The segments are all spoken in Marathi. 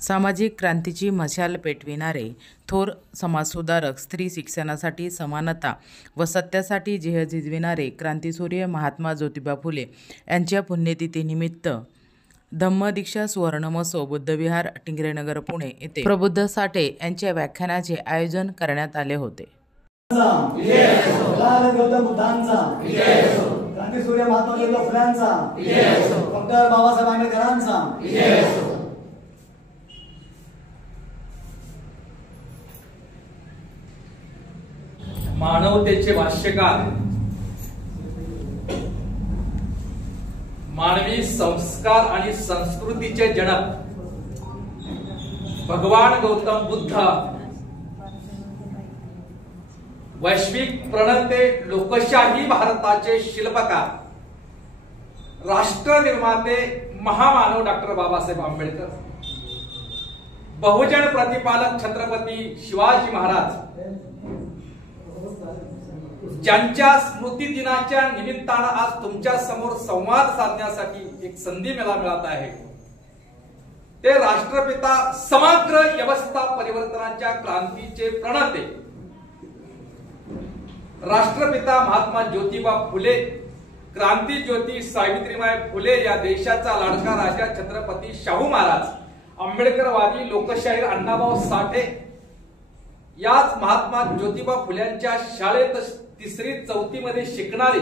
सामाजिक क्रांतीची मशाल पेटविणारे थोर समाजसुधारक, स्त्री शिक्षणासाठी, समानता व सत्यासाठी जिह झिजविणारे क्रांतीसूर्य महात्मा ज्योतिबा फुले यांच्या पुण्यतिथीनिमित्त धम्मदीक्षा सुवर्णमहोत्सव बुद्धविहार टिंगरेनगर पुणे येथे प्रबुद्ध साठे यांच्या व्याख्यानाचे आयोजन करण्यात आले होते. गौतम बुद्धांचा, क्रांतीसूर्य महात्मा ज्योतिबा फुल्यांचा, डॉक्टर बाबासाहेब आंबेडकरांचा. मानवतेचे भाष्यकार, मानवी संस्कार आणि संस्कृतीचे जनक भगवान गौतम बुद्ध, वैश्विक प्रणेते, लोकशाही भारताचे शिल्पकार, राष्ट्र निर्माते, महामानव डॉक्टर बाबासाहेब आंबेडकर, बहुजन प्रतिपालक छत्रपती शिवाजी महाराज, ज्यांच्या स्मृती दिनाच्या निमित्तानं आज तुमच्या समोर संवाद साधण्यासाठी एक संधी मला मिळत आहे, ते राष्ट्रपिता, समग्र व्यवस्था परिवर्तनाच्या क्रांतीचे प्रणेते राष्ट्रपिता महात्मा ज्योतिबा फुले, क्रांती ज्योती सावित्रीबाई फुले, या देशाचा लाडका राजा छत्रपती शाहू महाराज, आंबेडकरवादी लोकशाहीर अण्णाभाऊ साठे, याच महात्मा ज्योतिबा फुल्यांच्या शाळेत 3री-4थी मध्ये शिकणारे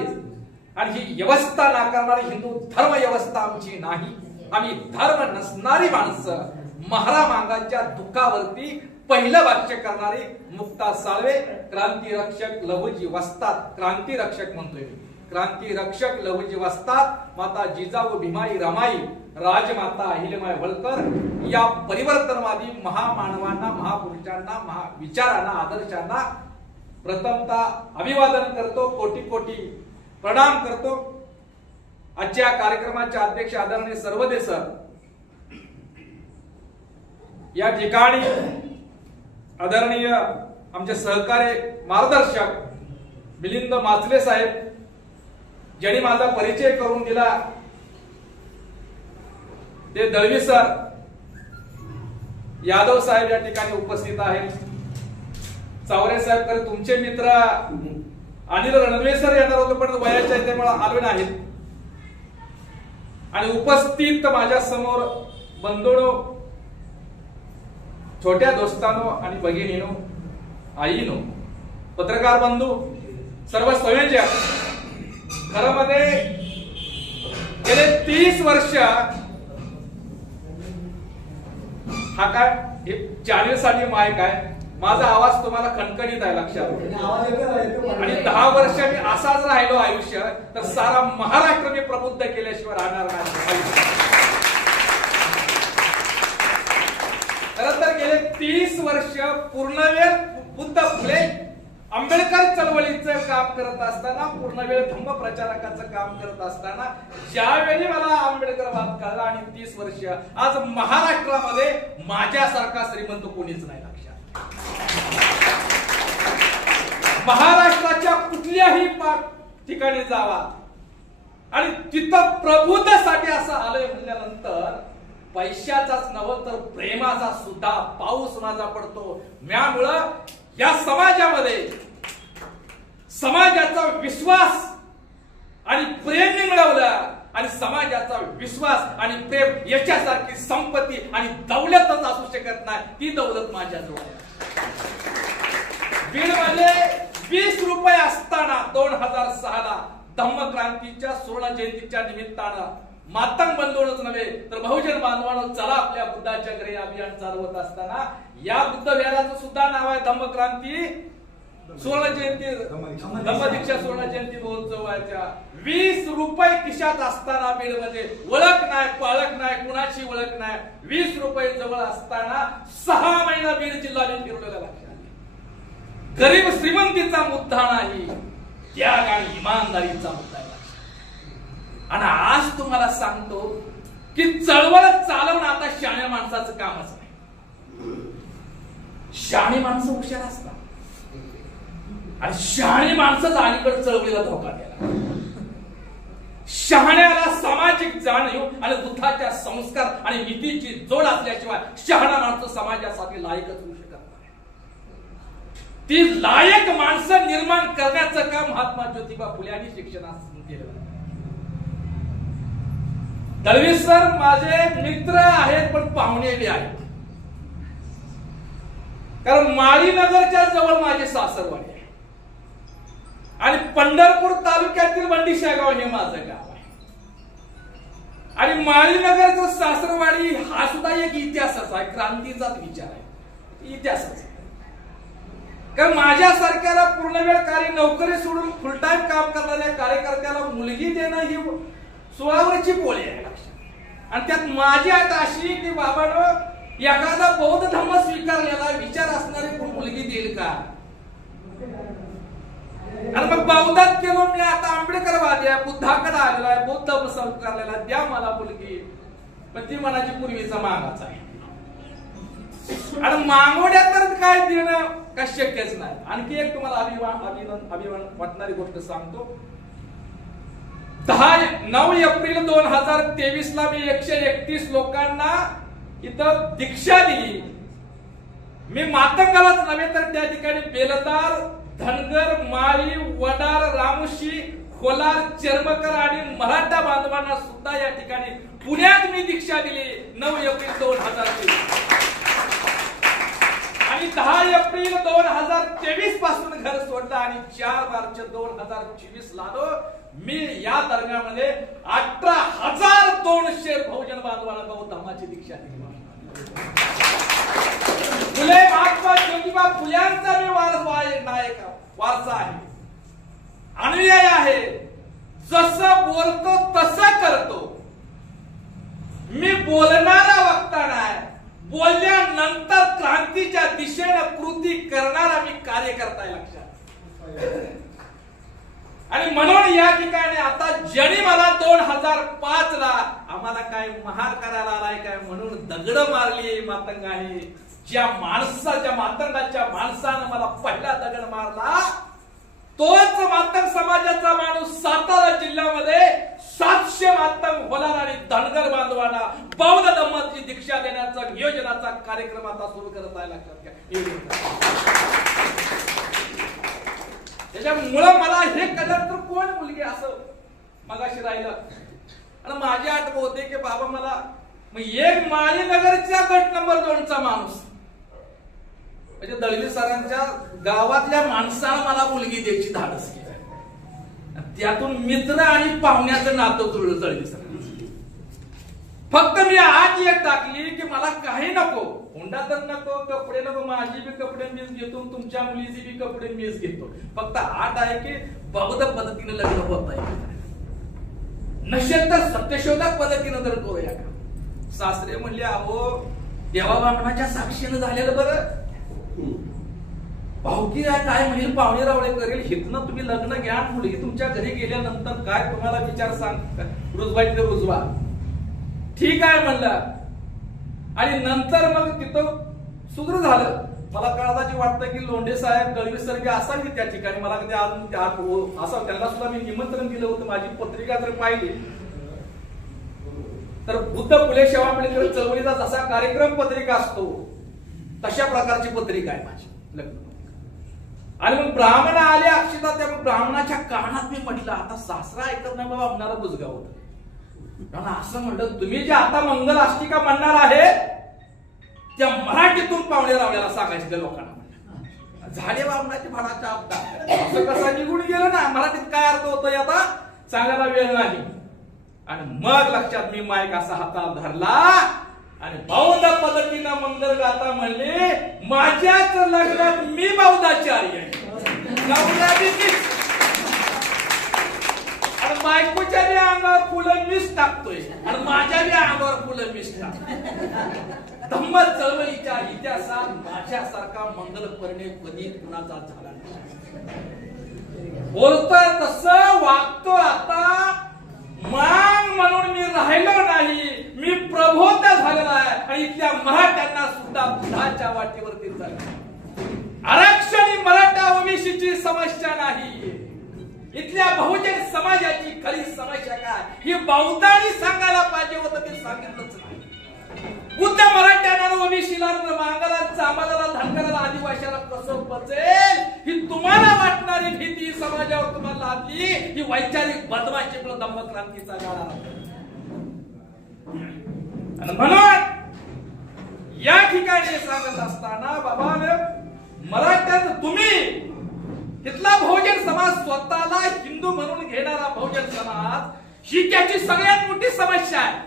आणि ही व्यवस्था नाकारणारी हिंदू धर्म व्यवस्था आमची नाही, आम्ही धर्म नसणारी माणसं, महारामांगाच्या दुःखावरती पहिलं वाक्य करणारी मुक्ता साळवे, क्रांती रक्षक लहुजी वस्ताद, क्रांती रक्षक म्हणतोय, क्रांती रक्षक लहुजी वस्ताद, माता जिजाऊ भीमाई रमाई, राजमाता अहिल्याबाई होळकर, या परिवर्तनवादी महामानवांना, महापुरुषांना, महाविचारांना, आदर्शांना प्रथमतः अभिवादन करतो, कोटी कोटी प्रणाम करतो. आजच्या कार्यक्रमाचे अध्यक्ष आदरणीय सर्वदे सर, या ठिकाणी आदरणीय आमचे सहकारी मार्गदर्शक मिलिंद माचले साहेब, ज्यांनी माझा परिचय करून दिला, ते दळवी सर, यादव साहेब या ठिकाणी उपस्थित आहेत, चावरे साहेब, तर तुमचे मित्र अनिल रणवे सर येणार होते पण वयाच्या त्यामुळे आले नाहीत, आणि उपस्थित माझ्या समोर बंधूंनो, छोट्या दोस्तांनो आणि भगिनीनो, आईनो, पत्रकार बंधू, सर्व संयोजक, खरं मध्ये गेले 30 वर्ष हा काय हे चॅनलसाठी माईक आहे, माझा आवाज तुम्हाला खणखणीत आहे लक्षात, आणि 10 वर्ष मी असाच राहिलो आयुष्य तर सारा महाराष्ट्र मी प्रबुद्ध केल्याशिवाय राहणार नाही. खरं तर गेले 30 वर्ष पूर्णवेळ बुद्ध फुले आंबेडकर चळवळीचं काम करत असताना, पूर्णवेळ धम्म प्रचारकाचं काम करत असताना, ज्यावेळी मला आंबेडकरवाद कळला, आणि 30 वर्ष आज महाराष्ट्रामध्ये माझ्यासारखा श्रीमंत कोणीच नाही लक्षात. महाराष्ट्राच्या कुठल्याही ठिकाणी जावा आणि तिथं प्रबुद्धसाठी असं आलंय म्हणल्यानंतर पैशाचाच नव्हे तर प्रेमाचा सुद्धा पाऊस माझा पडतो. त्यामुळं या समाजामध्ये समाजाचा विश्वास आणि प्रेम मी मिळवलं, आणि समाजाचा विश्वास आणि प्रेम याच्यासारखी संपत्ती आणि दौलतच असू शकत नाही, ती दौलत माझ्याजवळ आहे. बीडमध्ये 20 रुपये असताना 2006 ला धम्मक्रांतीच्या सुवर्ण जयंतीच्या निमित्तानं मातंग बंधूंच नव्हे तर बहुजन बांधवांनो चला आपल्या बुद्धाच्या घरी अभियान चालवत असताना, या बुद्ध विहाराचं सुद्धा नाव आहे धम्मक्रांती सुवर्ण जयंती, धम्मदीक्षा सुवर्ण जयंती महोत्सवाच्या. 20 रुपये खिशात असताना बीडमध्ये ओळख नाही, पाळख नाही, कुणाची ओळख नाही, 20 रुपये जवळ असताना 6 महिना बीड जिल्हा मी फिरलेला लक्षात. गरीब श्रीमंतीचा मुद्दा नाही, त्याग आणि इमानदारीचा मुद्दा आहे. आणि आज तुम्हाला सांगतो की चळवळ चालवणं आता शहाण्या माणसाचं कामच नाही. शहाणी माणसं हुशार असतात आणि शहाणी माणसंच अलीकडे चळवळीला धोका द्यायला. शहाण्याला सामाजिक जाणीव आणि बुद्धाच्या संस्कार आणि नीतीची जोड असल्याशिवाय शहाणा माणूस समाजासाठी लायकच होऊ शकत नाही. ती लायक माणसं निर्माण करण्याचं काम महात्मा ज्योतिबा फुले यांनी शिक्षणात केलं. दळवी सर माझे मित्र आहेत पण पाहुणे आहेत. कारण माळीनगरच्या जवळ माझे सासरवाडी आहे आणि पंढरपूर तालुक्यातील वंडी शेगाव हे माझं गाव आहे. आणि माळीनगरचं सासरवाडी हा सुद्धा एक इतिहासच आहे, क्रांतीचाच विचार आहे, इतिहासच. कारण माझ्यासारख्याला पूर्णवेळ कार्य नोकरी सोडून फुल टाइम काम करणाऱ्या कार्यकर्त्याला मुलगी देणं ही सोळावरची पोळी आहे. आणि त्यात माझी आता अशी की बाबांनो एखादा बौद्ध धर्म स्वीकारलेला विचार असणारी कोण मुलगी देईल का? आणि मग बौद्धात गेलो मी, आता आंबेडकरवादी आहे, बुद्धाकडे आलेला आहे, बौद्ध स्वीकारलेला, द्या मला मुलगी. पण ती मनाची पूर्वीचा मागाच आहे. आणि मागोड्या तर काय देणं काय शक्यच नाही. आणखी एक तुम्हाला अभिमान वाटणारी गोष्ट सांगतो. 9 एप्रिल 2023 ला मी 131 लोकांना इथं दीक्षा दिली. मी मातंगालाच नव्हे तर त्या ठिकाणी बेलदार, धनगर, माळी, वडार, रामुशी, खोलार, चर्मकर आणि मराठा बांधवांना सुद्धा या ठिकाणी पुण्यात मी दीक्षा दिली 9 एप्रिल 2023. आणि 10 एप्रिल 2023 पासून घर सोडलं आणि 4 मार्च 2024 ला मी या दरम्यानमध्ये 18,200 बहुजन बांधवांना बौद्ध धर्माची दीक्षा दिली. फुले महात्मा ज्योतिबा फुल्यांचा मी वारसा आहे, अनुयायी आहे. जसं बोलतो तसं करतो. मी बोलणारा वक्ता नाही, बोलल्यानंतर क्रांतीच्या दिशेनं कृती करणारा मी कार्यकर्ता आहे, लक्षात. आणि म्हणून या ठिकाणी आता ज्यांनी मला 2005 ला आम्हाला काय महार करायला आलाय काय म्हणून दगड मारली मातंगाने, ज्या मातंगाच्या माणसानं मला पहिला दगड मारला तोच मातंग समाजाचा माणूस सातारा जिल्ह्यामध्ये 700 मातंग, होलार आणि धनगर बांधवांना बौद्ध धम्माची दीक्षा देण्याचा नियोजनाचा कार्यक्रम आता सुरू करत आहे, लक्षात घ्या. त्याच्यामुळं मला हे कदर तर कोण मुलगी असं मगाशी राहिलं. आणि माझी आठवण होते की बाबा मला एक माळीनगरच्या गट नंबर 2चा माणूस म्हणजे दळवी सरांच्या गावातल्या माणसाला मला मुलगी द्यायची धाडस केली. त्यातून मित्र आणि पाहुण्याचं नातं जुळलं दळवी सर. फक्त मी आज एक टाकली की मला काही नको, हुंडा तर नको, कपडे नको, माझी बी कपडे मीच घेतो, तुमच्या मुलीची बी कपडे मीच घेतो. फक्त आठ आहे की बौद्ध पद्धतीने लग्न होत आहे, नसेल तर सत्यशोधक पद्धतीने जर करूया का. सासरे म्हणले अहो देवा बामणाच्या साक्षीनं झालेलं बरं, भाऊकी काय म्हणेल, पाहुणे रावळे करेल, हितनं तुम्ही लग्न घ्या, मुलगी तुमच्या घरी गेल्यानंतर काय तुम्हाला विचार सांग रुजवायचे रुजवा. ठीक आहे म्हणलं. आणि नंतर मग तिथं सुरू झालं. मला कळाची वाटतं की लोंढे साहेब दळवी सर असावी त्या ठिकाणी. मला कधी अजून असं त्यांना सुद्धा मी निमंत्रण दिलं होतं. माझी पत्रिका जर पाहिली तर बुद्ध फुले शाहू आंबेडकर चळवळीचा जसा कार्यक्रम पत्रिका असतो तशा प्रकारची पत्रिका आहे माझी लग्न. आणि मग ब्राह्मण आले अक्षता, त्या ब्राह्मणाच्या कानात मी म्हटलं आता सासरा ऐकत नाही बाबा आपणाला बुजगाव होत. कारण असं म्हटलं तुम्ही जे आता मंगल अष्टिका म्हणणार आहे त्या मराठीतून पाहुणे रावल्याला सांगायचे त्या लोकांना. झाले बाबणाची भाडाच्या अपघात असं कसा निघून गेलं ना, मराठीत काय अर्थ होतो आता सांगायला वेळ नाही. आणि मग लक्षात मी माईक असा हातात धरला आणि बौद्ध पद्धतीनं मंगल गाता म्हणले माझ्याच लग्नात मी बौद्धाचार्य आहे. आणि बायकोच्या बी अंगावर फुलं मीच टाकतोय आणि माझ्या बी अंगावर फुलं मीच टाकतोय. धम्म चळवळीच्या इतिहासात माझ्यासारखा मंगल परिणय कधी कुणाचा झाला नाही. बोलतोय तसं वागतो आता मान म्हणून मी राहिलो नाही, मी प्रबोध झालेला आहे. आणि इथल्या मराठ्यांना सुद्धा बुद्धाच्या वाटेवरती झालं. आरक्षण ही मराठा ओबीसीची समस्या नाही, इथल्या बहुजन समाजाची खरी समस्या काय ही बौद्धांनी सांगायला पाहिजे होतं, ते सांगितलंच नाही. बुद्ध मराठ्यांना, ओबीसीला, मांगला, चामाला, धनगराला, आदिवासीला कसं पचेल ही तुम्हाला वाटणारी भीती समाजावर तुम्हाला लादली. ही वैचारिक बदमाशी धम्मक्रांतीचा काळ आला. म्हणून या ठिकाणी सांगत असताना बाबा मराठ्यात तुम्ही इथला बहुजन समाज स्वतःला हिंदू म्हणून घेणारा बहुजन समाज ही त्याची सगळ्यात मोठी समस्या आहे.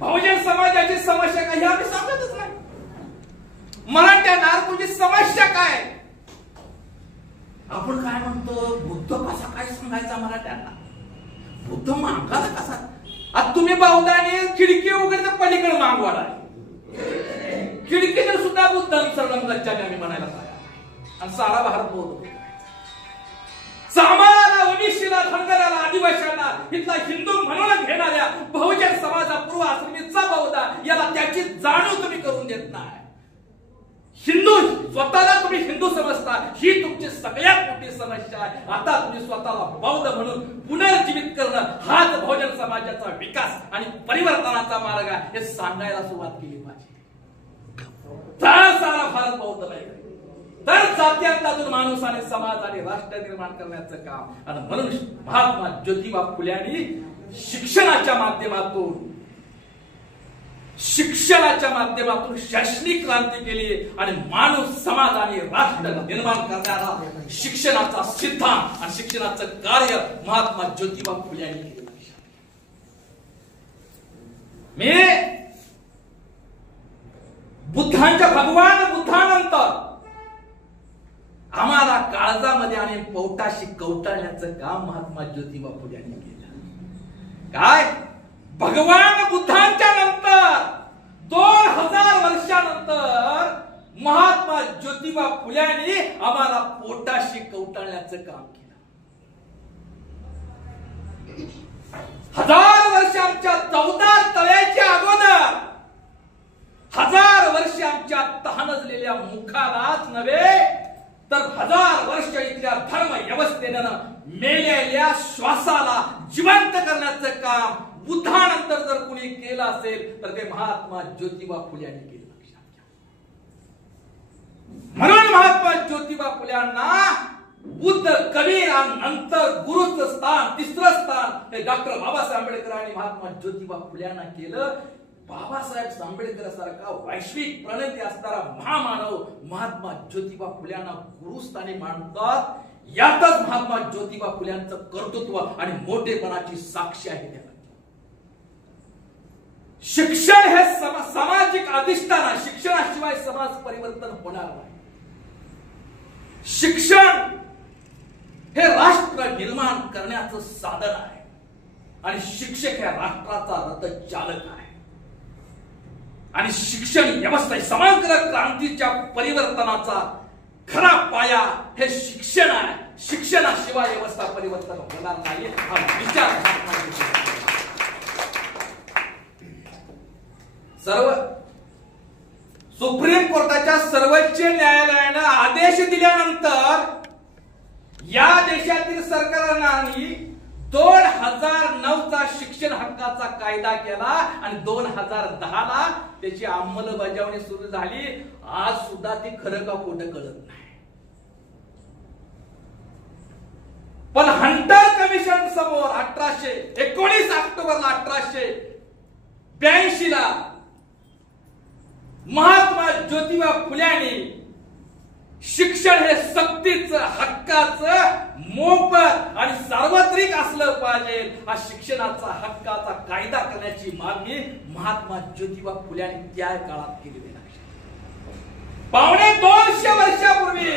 बहुजन समाजाची समस्या काय हे आम्ही सांगतच नाही. मराठ्यांना तुझी समस्या काय, आपण काय म्हणतो बुद्ध कसा काय सांगायचा मराठ्यांना, बुद्ध मागायला कसा. आता तुम्ही बौद्धाने खिडकी वगैरे पलीकडे मागवाडा खिडकीने सुद्धा बुद्धांचं गच्चाने आम्ही म्हणायला पाहिजे. आणि सारा भारत बोलतो सामाला, ओबीसीला, धनगराला, आदिवासींना इथला हिंदू म्हणून घेणाऱ्या बहुजन समाजा पूर्व आश्रमीचा बौद्धा याला त्याची जाणीव तुम्ही करून देत नाही. हिंदू स्वतःला तुम्ही हिंदू समजता ही तुमची सगळ्यात मोठी समस्या आहे. आता तुम्ही स्वतःला बौद्ध म्हणून पुनर्जीवित करणं हाच बहुजन समाजाचा विकास आणि परिवर्तनाचा मार्ग आहे हे सांगायला सुरुवात केली पाहिजे. तर सारा भारत बौद्ध नाही तर जात्यांतून माणूस आणि समाज आणि राष्ट्र निर्माण करण्याचं काम. आणि म्हणून महात्मा ज्योतिबा फुल्यांनी शिक्षणाच्या माध्यमातून शैक्षणिक क्रांती केली आणि माणूस, समाज आणि राष्ट्र निर्माण करणारा शिक्षणाचा सिद्धांत आणि शिक्षणाचं कार्य महात्मा ज्योतिबा फुल्यांनी केलं. मी भगवान बुद्धानंतर आम्हाला काळजामध्ये आणि पोटाशी कवटाळण्याचं काम महात्मा ज्योतिबा फुल्यांनी केलं. काय भगवान बुद्धांच्या नंतर 2000 वर्षानंतर महात्मा ज्योतिबा फुल्यांनी आम्हाला पोटाशी कवटाळण्याचं काम केलं. 1000 वर्ष आमच्या 14 तळ्याच्या अगोदर 1000 वर्ष आमच्या तहानजलेल्या मुखालाच नव्हे तर 1000 वर्ष इथल्या धर्म व्यवस्थेनं मेलेल्या श्वासाला जिवंत करण्याचं काम बुद्धानंतर जर कुणी केलं असेल तर ते महात्मा ज्योतिबा फुल्यांनी केलं. म्हणून महात्मा ज्योतिबा फुल्यांना बुद्ध, कबीर आणि नंतर गुरुचं स्थान, तिसरं स्थान हे डॉक्टर बाबासाहेब आंबेडकर आणि महात्मा ज्योतिबा फुल्यांना केलं. बाबासाहेब आंबेडकर सारखा वैश्विक प्रणेते असणारा महामानव महात्मा ज्योतिबा फुल्यांना गुरुस्थानी मानतात. यातच महात्मा ज्योतिबा फुल्यांचं कर्तृत्व आणि मोठेपणाची साक्ष आहे. शिक्षण हे सामाजिक अधिष्ठान, शिक्षणाशिवाय समाज परिवर्तन होणार नाही. शिक्षण हे राष्ट्र निर्माण करण्याचं साधन आहे आणि शिक्षक हे राष्ट्राचा रथचालक आहे. आणि शिक्षण व्यवस्था समग्र क्रांतीच्या परिवर्तनाचा खरा पाया हे शिक्षण आहे. शिक्षणाशिवाय व्यवस्था परिवर्तन होणार नाही हा विचार सुप्रीम कोर्टाच्या सर्वोच्च न्यायालयानं आदेश दिल्यानंतर या देशातील सरकारांनी 2009चा शिक्षण हक्काचा कायदा केला आणि 2010ला त्याची अंमलबजावणी सुरू झाली. आज सुद्धा ती खरं का खोटं कळत नाही. पण हंटर कमिशन समोर 19 ऑक्टोबरला 1882ला महात्मा ज्योतिबा फुल्यांनी शिक्षण हे सक्तीचं, हक्काचं, मोफत आणि सार्वत्रिक असलं पाहिजे हा शिक्षणाचा हक्काचा कायदा करण्याची मागणी महात्मा ज्योतिबा फुल्यांनी त्या काळात केलेली आहे. 250 वर्षापूर्वी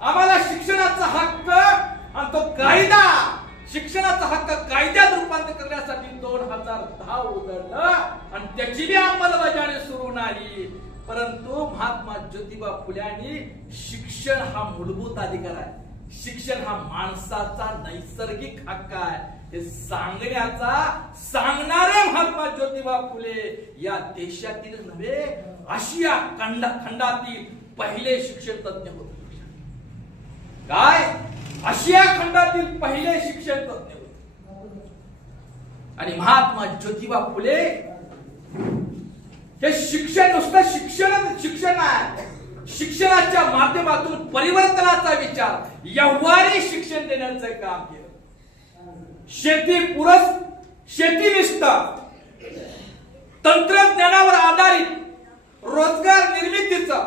आम्हाला शिक्षणाचा हक्क आणि तो कायदा, शिक्षणाचा हक्क कायद्यात रूपांतर करण्यासाठी 2010 उघडलं आणि त्याची अंमलबजावणी सुरू नाही. परंतु महात्मा ज्योतिबा फुल्यांनी शिक्षण हा मूलभूत अधिकार आहे, शिक्षण हा माणसाचा नैसर्गिक हक्क आहे हे सांगणारे महात्मा ज्योतिबा फुले या देशातील नव्हे आशिया खंडातील पहिले शिक्षण तज्ञ होते. काय आशिया खंडातील पहिले शिक्षण तज्ञ होते. आणि महात्मा ज्योतिबा फुले हे शिक्षण नुसतं शिक्षण आहे. शिक्षणाच्या माध्यमातून परिवर्तनाचा विचार, व्यवहारी शिक्षण देण्याचं काम केलं. शेतीनिष्ठ, तंत्रज्ञानावर आधारित रोजगार निर्मितीचा,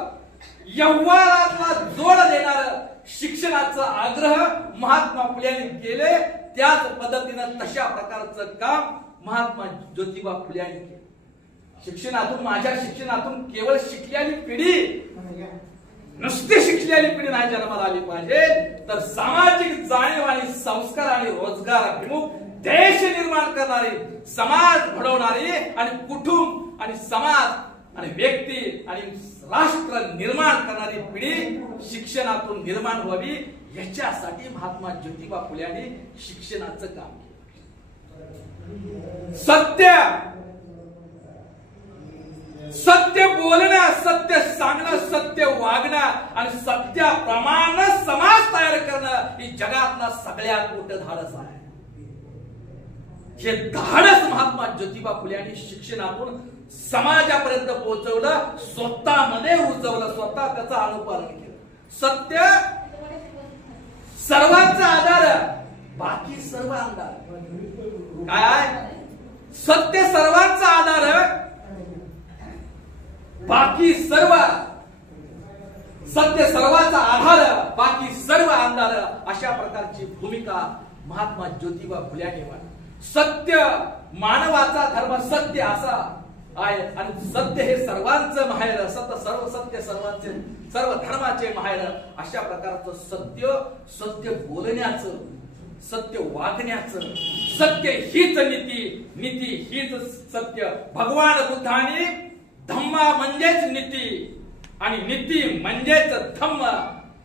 व्यवहाराला जोड देणारं शिक्षणाचा आग्रह महात्मा फुले यांनी केले. त्याच पद्धतीनं तशा प्रकारचं काम महात्मा ज्योतिबा फुले यांनी केलं. शिक्षणातून, माझ्या शिक्षणातून केवळ शिकलेली पिढी, नुसती शिकलेली पिढी नाही जन्माला आली पाहिजे, तर सामाजिक जाणीव आणि संस्कार आणि रोजगार अभिमुख देश निर्माण करणारी, समाज घडवणारी आणि कुटुंब आणि समाज आणि व्यक्ती आणि राष्ट्र निर्माण करणारी पिढी शिक्षणातून निर्माण व्हावी, याच्यासाठी महात्मा ज्योतिबा फुले यांनी शिक्षणाचं काम केलं. सत्य बोलणं, सत्य सांगणं, सत्य वागणं आणि सत्याप्रमाणे समाज तयार करणं ही जगातला सगळ्यात मोठं धाडस आहे. हे धाडस महात्मा ज्योतिबा फुले यांनी शिक्षणातून समाजापर्यंत पोहोचवलं, स्वतःमध्ये रुजवलं, स्वतः त्याचं अनुपालन केलं. सत्य सर्वांचा आधार, बाकी सर्व अंधार. काय? सत्य सर्वांचा आधार, बाकी सर्व. सत्य सर्वांचा आधार, बाकी सर्व अंधार. अशा प्रकारची भूमिका महात्मा ज्योतिबा फुले यांनी मांडली. सत्य मानवाचा धर्म, सत्य असा आहे आणि सत्य हे सर्वांचं माहेर, सत्य सर्वांचे, सर्व धर्माचे माहेर. अशा प्रकारचं सत्य बोलण्याचं, सत्य वागण्याचं, सत्य हीच नीती हीच सत्य. भगवान बुद्धांनी धम्म म्हणजेच नीती आणि नीती म्हणजेच धम्म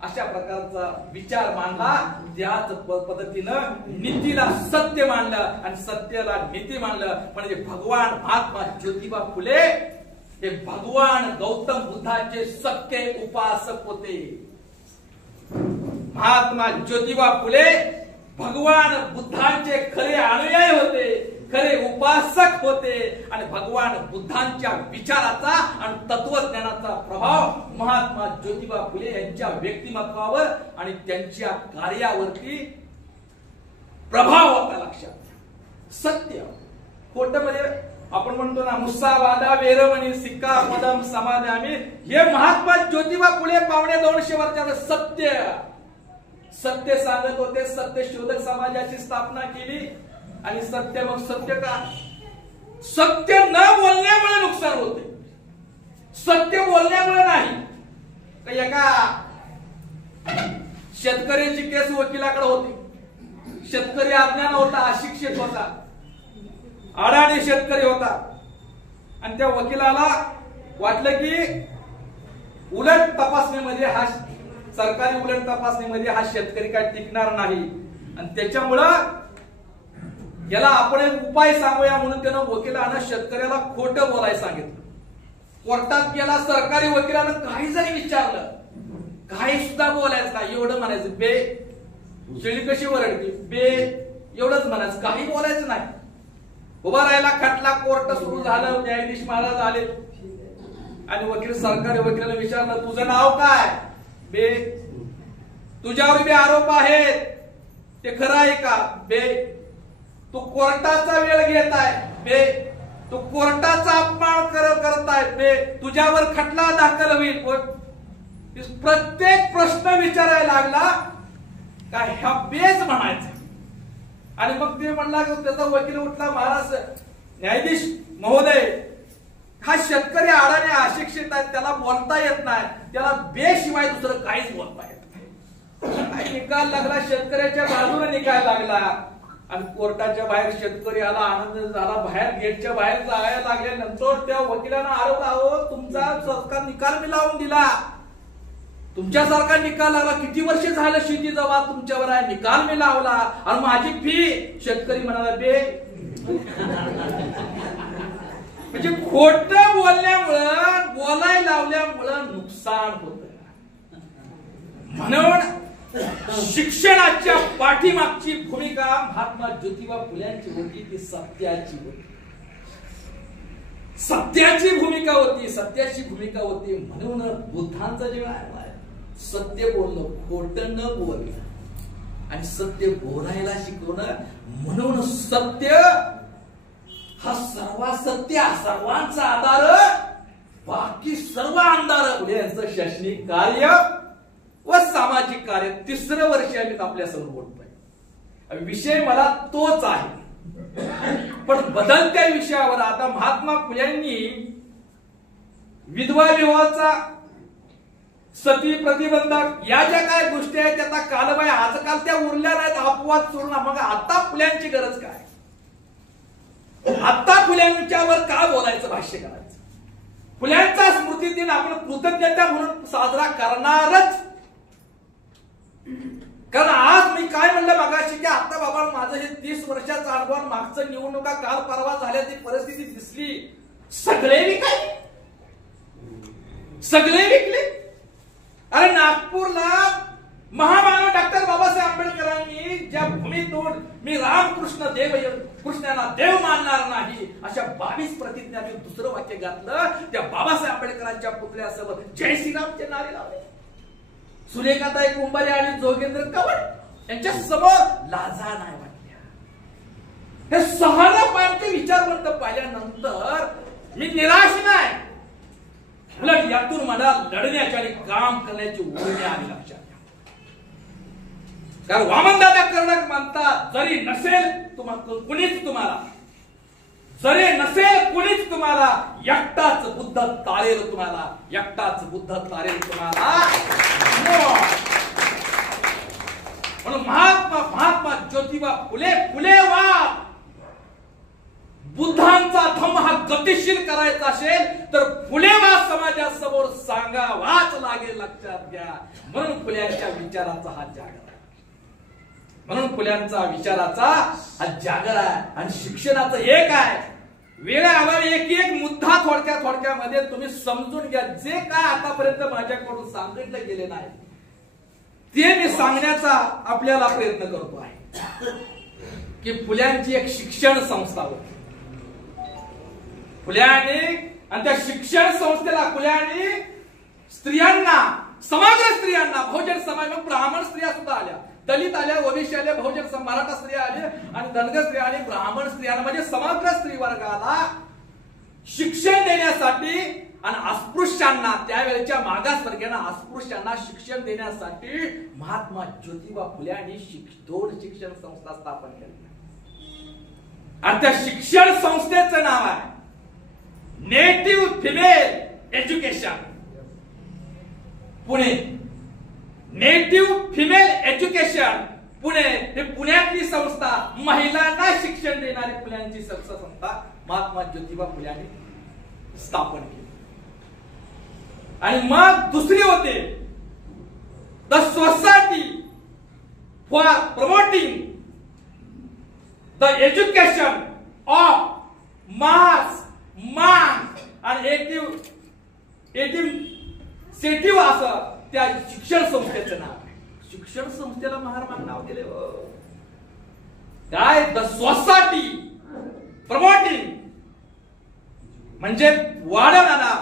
अशा प्रकारचा विचार मांडला. त्याच पद्धतीनं नीतीला सत्य मानलं आणि सत्याला नीती मानलं. म्हणजे भगवान महात्मा ज्योतिबा फुले हे भगवान गौतम बुद्धाचे सत्य उपासक होते. महात्मा ज्योतिबा फुले भगवान बुद्धांचे खरे अनुयायी होते, खरे उपासक होते आणि भगवान बुद्धांच्या विचाराचा आणि तत्वज्ञानाचा प्रभाव महात्मा ज्योतिबा फुले यांच्या व्यक्तिमत्वावर आणि त्यांच्या कार्यावरती प्रभाव होता. लक्षात. सत्य खोटं म्हणजे आपण म्हणतो ना, मुस्सावादा वेरमणी सिक्का पदम समाधामी, हे महात्मा ज्योतिबा फुले 250 वर्षावर सत्य सांगत होते. सत्य शोधक समाजाची स्थापना केली. आणि सत्य, मग सत्य का? सत्य न बोलण्यामुळे नुकसान होते, सत्य बोलण्यामुळे नाही. एका शेतकऱ्याची केस वकिलाकडे होती. शेतकरी अज्ञान होता, अशिक्षित होता, अडाणी शेतकरी होता आणि त्या वकिलाला वाटलं की उलट तपासणीमध्ये सरकारी उलट तपासणीमध्ये हा शेतकरी काय टिकणार नाही आणि त्याच्यामुळं याला आपण एक उपाय सांगूया म्हणून त्यानं वकिलानं शेतकऱ्याला खोटं बोलायला सांगितलं. कोर्टात गेला, सरकारी वकिलानं काही जरी विचारलं, काही सुद्धा बोलायचं नाही. एवढं म्हणायचं, बे शेळी कशी वरडते, बे एवढंच म्हणायचं, काही बोलायचं नाही. उभा राहिला, खटला, कोर्ट सुरू झालं, न्यायाधीश महाराज आले आणि सरकारी वकिलानं विचारलं, तुझं नाव काय? बे. तुझ्यावर बी आरोप आहेत, ते खरं आहे का? बे. तू कोर्टाचा वेळ घेताय? बे. तू कोर्टाचा अपमान करताय? बे. तुझ्यावर खटला दाखल होईल. प्रत्येक प्रश्न विचारायला लागला काय ह्या बेच म्हणायचं. आणि मग ते म्हणला, त्याचा वकील उठला, महाराज न्यायाधीश महोदय, हा शेतकरी अडाणी अशिक्षित आहे, त्याला बोलता येत नाही, त्याला बेशिवाय दुसरं काहीच बोलता येत नाही. निकाल लागला, शेतकऱ्याच्या बाजूने निकाल लागला आणि कोर्टाच्या बाहेर शेतकरी आला, आनंद झाला. बाहेर गेटच्या बाहेर जायला लागल्यानंतर त्या वकिलांना आरोप, अहो तुमचा सरकार निकाल मी लावून दिला, तुमच्यासारखा निकाल लागला, किती वर्ष झालं शेती जवळ तुमच्यावर आहे, निकाल मी लावला आणि माझी फी. शेतकरी म्हणाला, बे. म्हणजे खोटं बोलल्यामुळं, बोलायला लावल्यामुळं नुकसान होत. म्हणून शिक्षणाच्या पाठीमागची भूमिका महात्मा ज्योतिबा फुल्यांची होती, ती सत्याची होती. सत्याची भूमिका होती, सत्याची भूमिका होती. म्हणून बुद्धांचं जे आहे, सत्य बोलणं, खोटं न बोलणं आणि सत्य बोलायला शिकवणं. म्हणून सत्य हा सर्वात सत्य, सर्वांचा आधार, बाकी सर्व अंधार. यांचं शैक्षणिक कार्य व सामाजिक कार्य 3रं वर्ष आम्ही आपल्या समोर बोलतोय. विषय मला तोच आहे, पण बदलत्या विषयावर. आता महात्मा फुल्यांनी विधवा विवाहाचा, सती प्रतिबंधक या ज्या काय गोष्टी आहेत त्याचा कालबाय आजकाल त्या उरल्या नाहीत, अपवाद सोडून. मग आता फुल्यांची गरज काय? आता फुल्यांच्यावर का बोलायचं, भाष्य करायचं? फुल्यांचा स्मृती दिन आपण कृतज्ञता म्हणून साजरा करणारच. कारण आज मी काय म्हणलं मगाशी की आता बाबा माझं हे 30 वर्षाचा अनुभव, मागचं निवडणुका काल परवा झाल्या, ती परिस्थिती दिसली. सगळे विकाय, सगळे विकले. अरे नागपूरला महामानव डॉक्टर बाबासाहेब आंबेडकरांनी ज्या भूमीतून मी रामकृष्ण देव कृष्णाला देव मानणार नाही अशा 22 प्रतिज्ञा, 2रं वाक्य घातलं. त्या बाबासाहेब आंबेडकरांच्या पुतळ्यासमोर जय श्रीरामचे नारे लावले. सुरेखाताई कुंभारे आणि जोगेंद्र कवट यांच्या समोर लाजा नाही वाटल्या. हे 6 पायचे विचारवंत पाहिल्यानंतर मी निराश नाही, उलट यातून मला लढण्याची आणि काम करण्याची उर्मी आली लक्षात. कारण वामनदादा कर्णक म्हणतात, जरी नसेल कुणीच तुम्हाला, जरी नसेल कुणीच तुम्हाला, एकटाच बुद्ध तारेल तुम्हाला, एकटाच बुद्ध तारेल तुम्हाला. म्हणून महात्मा ज्योतिबा फुलेवाद बुद्धांचा धम्म हा गतिशील करायचा असेल तर फुलेवाद समाजासमोर सांगावाच लागेल, लक्षात घ्या. म्हणून फुल्यांच्या विचाराचा हा जागर आहे, म्हणून फुल्यांचा विचाराचा हा जागर आहे. आणि शिक्षणाचं एक आहे, वेळावर एक मुद्दा थोडक्यामध्ये तुम्ही समजून घ्या. जे काय आतापर्यंत माझ्याकडून सांगितलं गेले नाही ते मी सांगण्याचा आपल्याला प्रयत्न करतो आहे. की फुल्यांची एक शिक्षण संस्था होती. फुल्यांनी आणि त्या शिक्षण संस्थेला फुल्यांनी स्त्रियांना, समग्र स्त्रियांना, बहुजन समाज, ब्राह्मण स्त्रिया सुद्धा आल्या, दलित आल्या, ओबीसी आल्या, बहुजन मराठा स्त्रिया आल्या आणि धनगर स्त्रिया आणि ब्राह्मण स्त्रियांना, म्हणजे समग्र स्त्री वर्गाला शिक्षण देण्यासाठी आणि अस्पृश्यांना, त्यावेळेच्या मागासवर्गीयांना, अस्पृश्यांना शिक्षण देण्यासाठी महात्मा ज्योतिबा फुल्यांनी 2 शिक्षण संस्था स्थापन केल्या. आणि त्या शिक्षण संस्थेचं नाव आहे native female education Pune. Native female education Pune हे पुण्यातली संस्था, महिलांना शिक्षण देणारी फुल्यांची संस्था महात्मा ज्योतिबा फुल्यांनी स्थापन केली. आणि मग दुसरी होते the society for promoting the education of mass मान आणि सेटिव्ह असं त्या शिक्षण संस्थेचं नाव आहे. शिक्षण संस्थेला महाराज नाव दिले काय, द सोसायटी प्रमोटिंग म्हणजे वाढवणारा,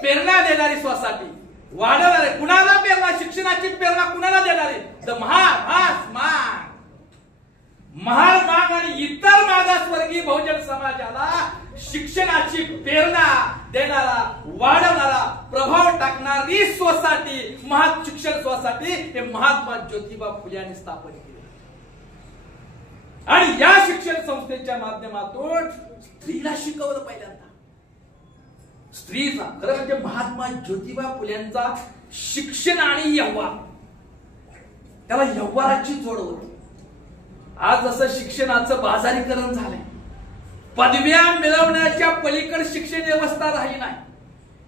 प्रेरणा देणारी सोसायटी, वाढवणारे. कुणाला प्रेरणा, शिक्षणाची प्रेरणा कुणाला देणारी, द महार आणि इतर मागासवर्गीय बहुजन समाजाला शिक्षणाची प्रेरणा देणारा, वाढवणारा, प्रभाव टाकणारी सोसायटी, शिक्षण सोसायटी हे महात्मा ज्योतिबा फुल्यांनी स्थापन केली. आणि या शिक्षण संस्थेच्या माध्यमातून स्त्रीला शिकवलं पहिल्यांदा. स्त्रीचा खरं म्हणजे महात्मा ज्योतिबा फुल्यांचा शिक्षण आणि व्यवहार, त्याला व्यवहाराची जोड होती. आज जसं शिक्षणाचं बाजारीकरण झालंय, पदव्या मिळवण्याच्या पलीकडे शिक्षण व्यवस्था राहिली नाही.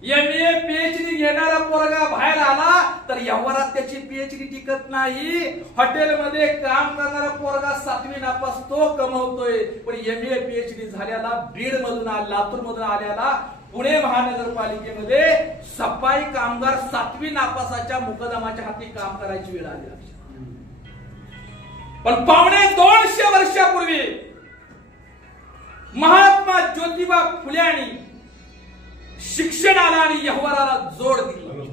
MA PhD घेणारा पोरगा बाहेर आला तर व्यवहारात त्याची PhD टिकत नाही. हॉटेलमध्ये काम करणारा पोरगा 7वी नापास तो कमवतोय, पण MA PhD झाल्याला, बीड मधून, लातूर मधून आल्याला, पुणे महानगरपालिकेमध्ये सफाई कामगार 7वी नापासाच्या मुकदमाच्या हाती काम करायची वेळ आली. पण 250 वर्षापूर्वी महात्मा ज्योतिबा फुल्यांनी शिक्षणाला आणि व्यवहाराला जोड दिली.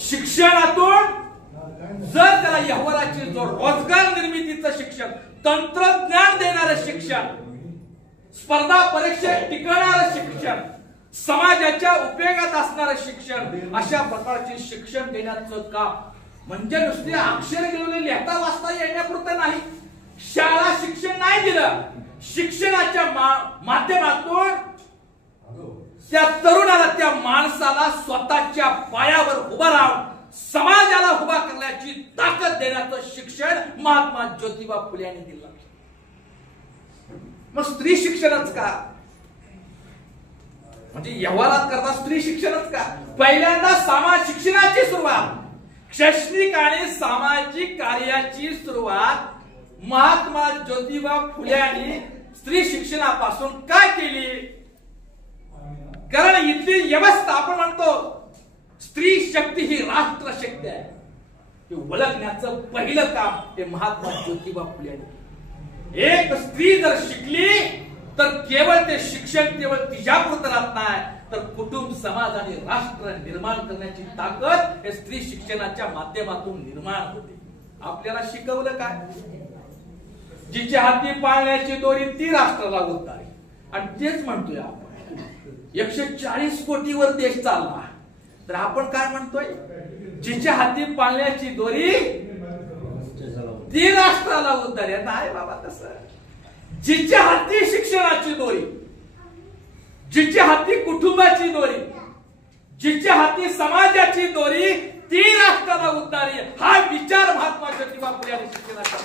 शिक्षणातून जर त्याला व्यवहाराची जोड, रोजगार निर्मितीचं शिक्षण, तंत्रज्ञान देणारं शिक्षण, स्पर्धा परीक्षेत टिकणारं शिक्षण, समाजाच्या उपयोगात असणारं शिक्षण, अशा प्रकारचे शिक्षण देण्याचं काम म्हणजे नुसते अक्षर घेऊन लिहिता वाचता येण्यापुरतं नाही. शाळा शिक्षण नाही दिलं, शिक्षणाच्या माध्यमातून त्या तरुणाला, त्या माणसाला स्वतःच्या पायावर उभा राहून समाजाला उभा करण्याची ताकद देण्याचं शिक्षण महात्मा ज्योतिबा फुले यांनी दिलं. मग स्त्री शिक्षणच का? म्हणजे व्यवहारात करता स्त्री शिक्षणच का? पहिल्यांदा समाज शिक्षणाची सुरुवात, शैक्षणिक आणि सामाजिक कार्याची सुरुवात महात्मा ज्योतिबा फुले यांनी स्त्री शिक्षणापासून काय केली? कारण इथली व्यवस्था, आपण म्हणतो स्त्री शक्ती ही राष्ट्र शक्ती आहे, हे ओळखण्याचं पहिलं काम हे महात्मा ज्योतिबा फुले यांनी केलं. एक स्त्री जर शिकली तर केवळ ते शिक्षण केवळ तिच्यापुरतं राहत नाही, तर कुटुंब, समाज आणि राष्ट्र निर्माण करण्याची ताकद हे स्त्री शिक्षणाच्या माध्यमातून निर्माण होते. आपल्याला शिकवलं काय? जिच्या हाती पाळण्याची दोरी ती राष्ट्राला उद्धारी. आणि तेच म्हणतोय आपण, 140 कोटीवर देश चालला, तर आपण काय म्हणतोय? जिच्या हाती पाळण्याची दोरी ती राष्ट्राला उद्धारी. नाही बाबा तसं. जिच्या हाती शिक्षणाची दोरी, जिच्या हाती कुटुंबाची दोरी, जिच्या हाती समाजाची दोरी ती राष्ट्राला उद्धारी, हा विचार महात्मा ज्योतिबा फुले यांनी शिक्षणाचा.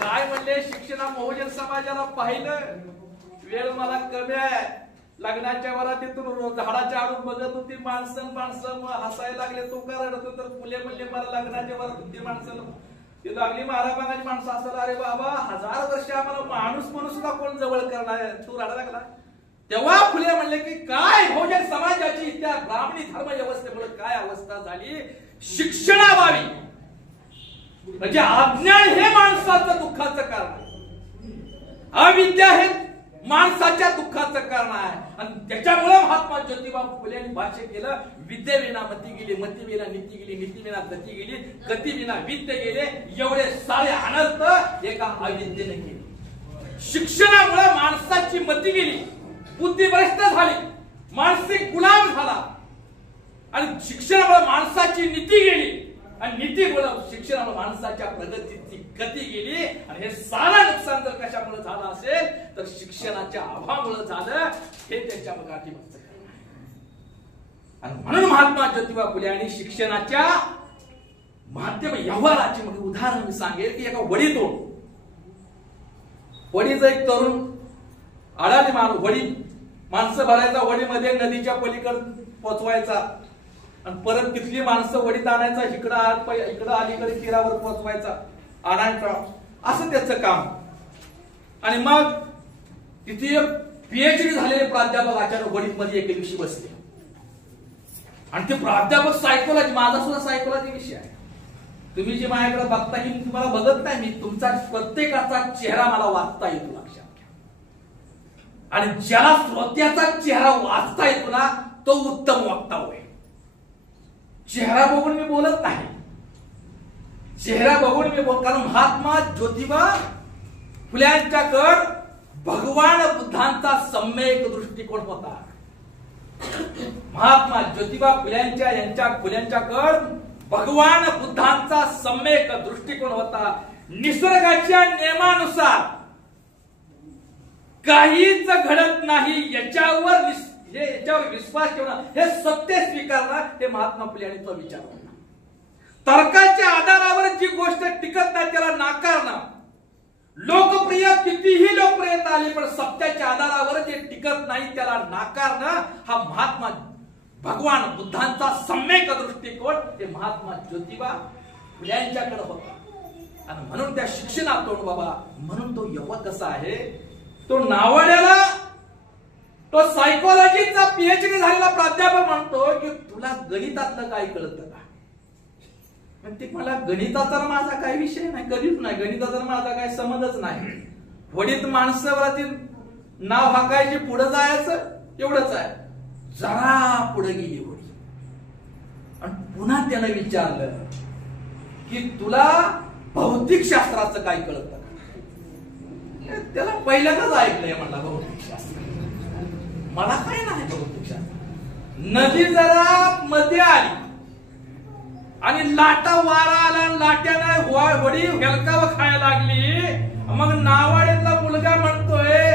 काय म्हणले? शिक्षणा बहुजन समाजाला पाहिलं, वेळ मला कमी आहे, लग्नाच्या वरातीतून झाडाच्या आडून बघत होती माणसं हसायला लागले, तो का रडतो? तर फुले म्हणले मला लग्नाच्या वरात ती माणसं ती लागली महाराबागाची माणसं हसायला, अरे बाबा 1000 वर्ष आम्हाला माणूस म्हणून सुद्धा कोण जवळ करणार, तू रडायला लागला. तेव्हा फुले म्हणले की काय बहुजन समाजाची त्या ब्राह्मणी धर्म व्यवस्थेमुळे काय अवस्था झाली, शिक्षणाभावी. म्हणजे अज्ञान हे माणसाचं दुःखाचं कारण आहे, अविद्या हे माणसाच्या दुःखाचं कारण आहे. आणि त्याच्यामुळे महात्मा ज्योतिबा फुले यांनी भाष्य केलं, विद्येविना मती गेली, मतीविना नीती गेली, नीतीविना गती गेली, गतीविना विद्या गेले, एवढे सारे अनर्थ एका अविद्येने केले. शिक्षणामुळे माणसाची मती गेली, बुद्धिभ्रष्ट झाली, मानसिक गुलाम झाला. आणि शिक्षणामुळे माणसाची नीती गेली, आणि नीतीमुळे शिक्षणामुळे माणसाच्या प्रगतीची गती गेली. आणि हे सारा नुकसान जर कशामुळे झालं असेल तर शिक्षणाच्या अभावामुळे झालं, हे त्यांच्या मगाठी मस्त. आणि म्हणून महात्मा ज्योतिबा फुले यांनी शिक्षणाच्या माध्यम व्यवहाराची म्हणजे उदाहरण मी सांगेल की एका वडीतून, वडीचं एक तरुण अडाणी माणूस, वडी माणसं भरायचा, वडीमध्ये नदीच्या पलीकडे पोचवायचा, आणि परत तिथली माणसं वडीत आणायचा, इकडं अलीकडे तीरावर पोहोचवायचा, आणायचा, असं त्याचं काम. आणि मग तिथे पीएचडी झालेले प्राध्यापक अचानक वडीत मध्ये एके दिवशी बसले, आणि ते प्राध्यापक सायकोलॉजी, माझा सुद्धा सायकोलॉजी विषय आहे. तुम्ही जे माझ्याकडे बघता की तुम्हाला बघत नाही मी, तुमचा प्रत्येकाचा चेहरा मला वाचता येतो, लक्षात घ्या. आणि ज्याला श्रोत्याचा चेहरा वाचता येतो ना, तो उत्तम वक्ता होय. चेहरा बघून मी बोलत नाही, चेहरा बघून मी बोल. कारण महात्मा ज्योतिबा फुल्यांच्याकडे भगवान बुद्धांचा सम्यक दृष्टिकोन होता. महात्मा ज्योतिबा फुल्यांच्याकडे भगवान बुद्धांचा सम्यक दृष्टिकोन होता. निसर्गाच्या नियमानुसार काहीच घडत नाही याच्यावर विश्वास ठेवणं, हे सत्य स्वीकारणं, हे महात्मा फुले यांचा विचार होता. तर्काच्या आधारावर जी गोष्ट टिकत नाही त्याला नाकारणं, लोकप्रिय कितीही लोकप्रियता आली पण सत्याच्या आधारावर जे टिकत नाही त्याला नाकारणं, हा महात्मा भगवान बुद्धांचा सम्यक दृष्टिकोन हे महात्मा ज्योतिबा फुले यांच्याकडे होता. आणि म्हणून त्या शिक्षणातून बाबा, म्हणून तो युवक कसा आहे, तो नावाड्याला, तो सायकोलॉजीचा पीएचडी झालेला प्राध्यापक म्हणतो की तुला गणितातलं काय कळतं का? पण ते मला गणिताचा माझा काही विषय नाही, कधीच नाही, गणिताचा माझा काही संबंधच नाही. वडीत माणसावरती नाव हाकायचे, पुढे जायचं एवढंच आहे. जरा पुढे गेली होडी आणि पुन्हा त्यानं विचारलं की तुला भौतिक शास्त्राचं काय कळतं का? त्याला पहिल्यांदाच ऐकलंय म्हणला भौतिक शास्त्र. मला काय नाही भौतिक शास्त्र. नदी जरा मध्ये आली आणि लाटा वारा आला, लाट्यानं होडी हेलकाव खायला लागली. मग नावाडीतला मुलगा म्हणतोय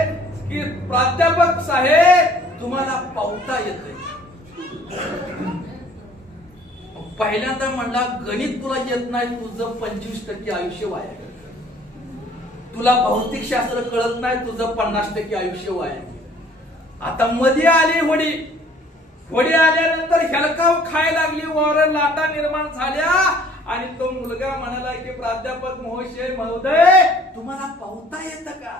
की प्राध्यापक साहेब तुम्हाला पावता येतंय. पहिल्यांदा म्हणला गणित तुला येत नाही, तुझं 25% आयुष्य वाया गेलं. तुला भौतिक शास्त्र कळत नाही, तुझं 50% आयुष्य वाया गेलं. आता मध्ये आली होडी आल्यानंतर हेलकाव खायला लागली, वार लाटा निर्माण झाल्या आणि तो मुलगा म्हणाला की प्राध्यापक महोदय तुम्हाला पावता येतं का?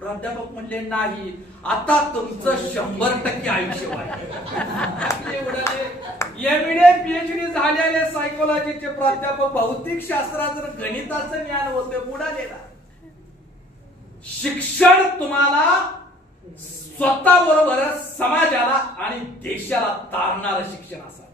प्राध्यापक म्हणले नाही. आता तुमचं 100% आयुष्य एमए पीएचडी झालेले सायकोलॉजीचे प्राध्यापक, भौतिक शास्त्राचं गणिताचं ज्ञान होतं बुडालेला. शिक्षण तुम्हाला स्वतः बरोबर समाजाला आणि देशाला तारणारं शिक्षण असावं.